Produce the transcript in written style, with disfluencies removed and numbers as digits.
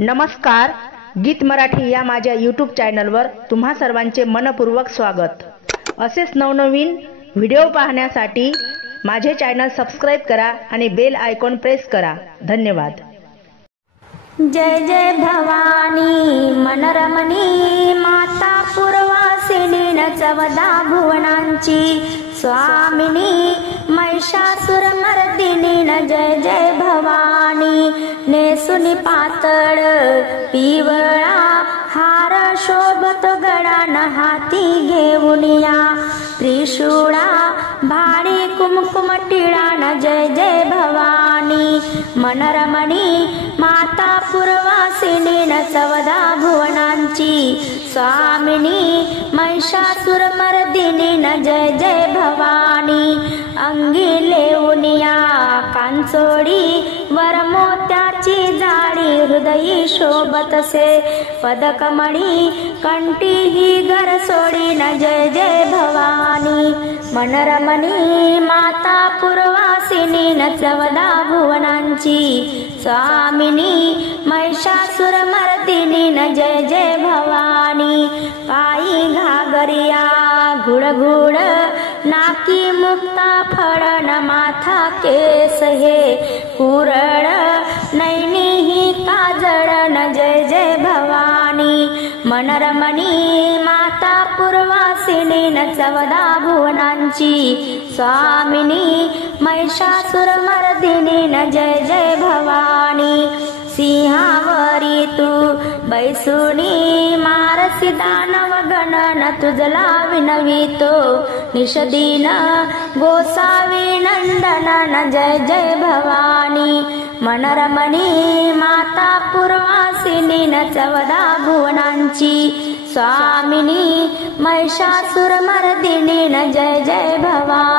नमस्कार, गीत मराठी या माझ्या यूट्यूब चॅनलवर तुम्हा सर्वांचे मनपूर्वक स्वागत। असेच नवनवीन व्हिडिओ पाहण्यासाठी माझे चॅनल सबस्क्राइब करा आणि बेल आयकॉन प्रेस करा। धन्यवाद। जय जय भवानी मनरमणी माता पूर्वासिनी न चवदा भुवनांची स्वामिनी महिषासुरमर्दिनी न जय जय भवानी। नेसुनी पातळ पिवळा हार शोभत गडान हाती घेऊन या त्रिशूळा भाडी कुमकुम टिळा न जय जय भवानी। मनरमणी माता पूर्वासिनी न चवदा भुवनांची स्वामिनी महिषासुरमर्दिनी न जय जय भवानी। अंगी लेऊनिया कांचोडी वरमोत्याची जाळी हृदयी शोभतसे पदकमणी कंठी ही घर सोडी न जय जय भवानी। मनरमणी माता पूर्वासिनी न चवदा भुवनांची स्वामिनी महिषासुरमर्दिनी न जय जय भवानी। पायी घागरिया घुडघुड नाकी मुक्ता फळन माथा केस हे कुरळ नैनी ही काजळ न जय जय भवानी। मनरमणी माता पूर्वासिनी न चवदा भुवनांची स्वामिनी महिषासुरमर्दिनी न जय जय भवानी। सिंहावरी तू बैसुनी मारसी दानव गणन तुझला विनवितो निषदीन गोसावी नंदन न जय जय भवानी। मनरमणी माता पूर्वासिनी न चवदा भुवनांची स्वामिनी महिषासुरमर्दिनी न जय जय भवानी।